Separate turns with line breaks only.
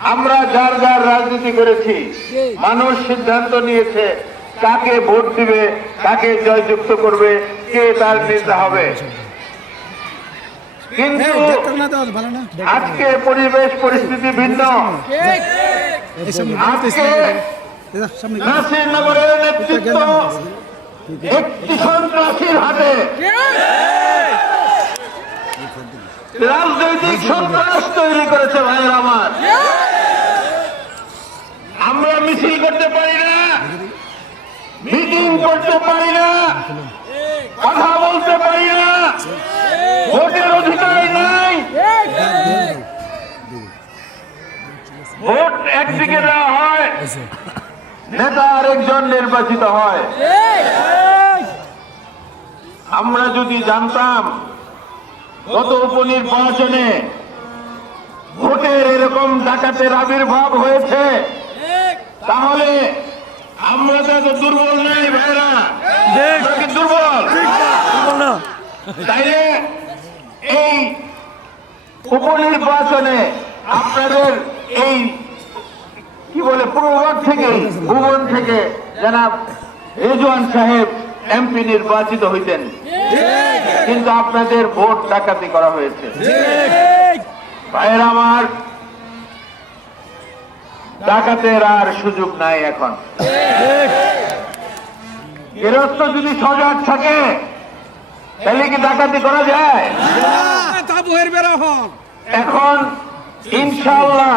আমরা যার যার রাজনীতি করেছি মানুষ সিদ্ধান্ত নিয়েছে কাকে ভোট দিবে কাকে জয়যুক্ত করবে কে তার নেতা হবে। কিন্তু আজকে পরিবেশ পরিস্থিতি ভিন্ন। আজকে নাসিরনগরের নেতৃত্ব একটি সন্ত্রাসীর হাতে। রাজনৈতিক সন্ত্রাস তৈরি করেছে ভাইয়ের আমার আমরা মিছিল করতে পারি না। মিটিং করতে পারি না। কথা বলতে পারি না। ভোটের অধিকার নাই। ভোট একদিকে দেওয়া হয়, নেতা আরেকজন নির্বাচিত হয়। আমরা যদি জানতাম গত উপনির্বাচনে ভোটের এরকম ডাকাতের আবির্ভাব হয়েছে তাহলে আমরা তো এত দুর্বল নাই ভাইরা দুর্বল? তাইলে এই উপনির্বাচনে আপনাদের এই কি বলে পূর্বভাগ থেকে ভুবন থেকে জনাব রেজওয়ান সাহেব এমপি নির্বাচিত হইতেন। কিন্তু আপনাদের ভোট ডাকাতি করা হয়েছে। ভাইয়ের আমার ডাকাতের আর সুযোগ নাই এখন। গৃহস্থ যদি সজাগ থাকে তাহলে কি ডাকাতি করা যায়? এখন ইনশাল্লাহ